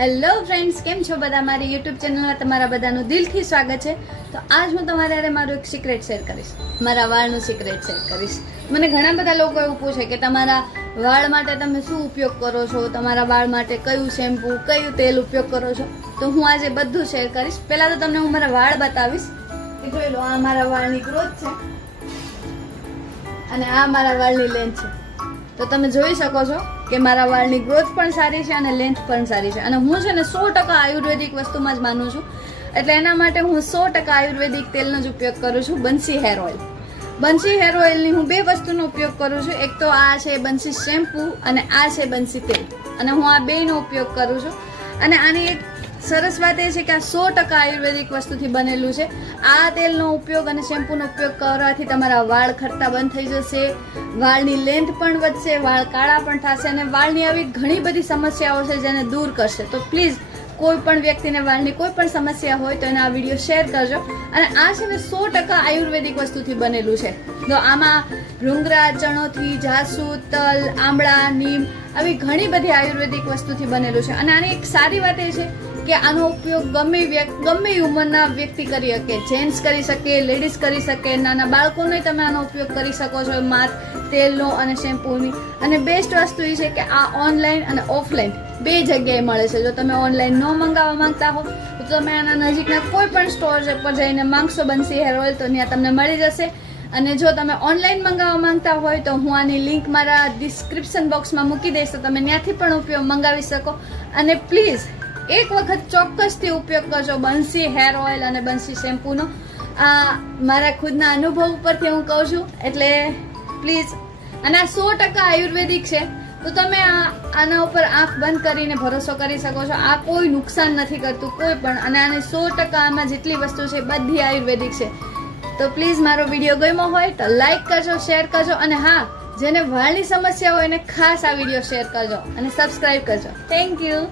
Hello friends, કેમ છો બધા? મારી યુટ્યુબ ચેનલમાં તમારા બધાનું દિલથી સ્વાગત છે. તો આજ હું તમારા મારું એક સિક્રેટ શેર કરીશ. મારા વાળનું સિક્રેટ શેર કરીશ. મને ઘણા બધા લોકો એવું પૂછે કે તમારા વાળ માટે તમે શું ઉપયોગ કરો છો? તમારા વાળ માટે કયું શેમ્પૂ કયું તેલ ઉપયોગ કરો છો? તો હું આજે બધું શેર કરીશ. પહેલાં તો તમને હું મારા વાળ બતાવીશ. કે જોઈ લો, આ મારા વાળની ગ્રોથ છે. અને આ મારા વાળની લેન્થ છે. તો તમે જોઈ શકો છો કે મારા વાળની ગ્રોથ પણ સારી છે અને લેન્થ પણ સારી છે. અને હું છે ને સો ટકા આયુર્વેદિક વસ્તુમાં જ માનું છું. એટલે એના માટે હું સો ટકા આયુર્વેદિક તેલનો જ ઉપયોગ કરું છું, Bansi hair oil. Bansi hair ઓઇલની હું બે વસ્તુનો ઉપયોગ કરું છું. એક તો આ છે બંસી શેમ્પૂ અને આ છે બંસી તેલ. અને હું આ બેયનો ઉપયોગ કરું છું. અને આની એક સરસ વાત એ છે કે આ સો ટકા આયુર્વેદિક વસ્તુથી બનેલું છે. આ તેલનો ઉપયોગ અને શેમ્પૂનો ઉપયોગ કરવાથી તમારા વાળ ખરતા બંધ થઈ જશે, વાળની લેન્થ પણ વધશે, વાળ કાળા પણ થશે અને વાળની આવી ઘણી બધી સમસ્યાઓ છે જેને દૂર કરશે. તો પ્લીઝ કોઈ પણ વ્યક્તિને વાળની કોઈ પણ સમસ્યા હોય તો એને આ વીડિયો શેર કરજો. અને આ છે ને સો ટકા આયુર્વેદિક વસ્તુથી બનેલું છે. તો આમાં ભૃંગરા ચણોથી, જાસૂદ, તલ, આમળા, નીમ આવી ઘણી બધી આયુર્વેદિક વસ્તુથી બનેલું છે. અને આની એક સારી વાત એ છે કે આનો ઉપયોગ ગમે ગમે ઉંમરના વ્યક્તિ કરી શકે, જેન્ટ્સ કરી શકે, લેડીઝ કરી શકે, નાના બાળકોને તમે આનો ઉપયોગ કરી શકો છો, માથ, તેલનો અને શેમ્પૂની. અને બેસ્ટ વસ્તુ એ છે કે આ ઓનલાઈન અને ઓફલાઈન બે જગ્યાએ મળે છે. જો તમે ઓનલાઈન ન મંગાવવા માંગતા હો, તો તમે આના નજીકના કોઈ પણ સ્ટોર પર જઈને માંગશો, બનશી, હેર ઓઇલ, તો ત્યાં તમને મળી જશે. અને જો તમે ઓનલાઈન મંગાવવા માંગતા હોય, તો હું આની લિંક મારા ડિસ્ક્રિપ્શન બોક્સમાં મૂકી દઈશ, તો તમે ત્યાંથી પણ ઉપયોગ મંગાવી શકો. અને પ્લીઝ એક વખત ચોક્કસથી ઉપયોગ કરજો. બંસી હેર ઓઇલ અને બંસી શેમ્પૂનો. આ મારા ખુદના અનુભવ ઉપરથી હું કહું છું. એટલે પ્લીઝ, અને આ સો ટકા આયુર્વેદિક છે. તો તમે આ, આના ઉપર આંખ બંધ કરીને ભરોસો કરી શકો છો. આ કોઈ નુકસાન નથી કરતું, કોઈ પણ. અને આને સો ટકા આમાં જેટલી વસ્તુ છે બધી આયુર્વેદિક છે. તો પ્લીઝ મારો વીડિયો ગમ્યો હોય તો લાઈક કરજો, શેર કરજો. અને હા, જેને વાળની સમસ્યા હોય એને ખાસ આ વીડિયો શેર કરજો અને સબસ્ક્રાઈબ કરજો. Thank you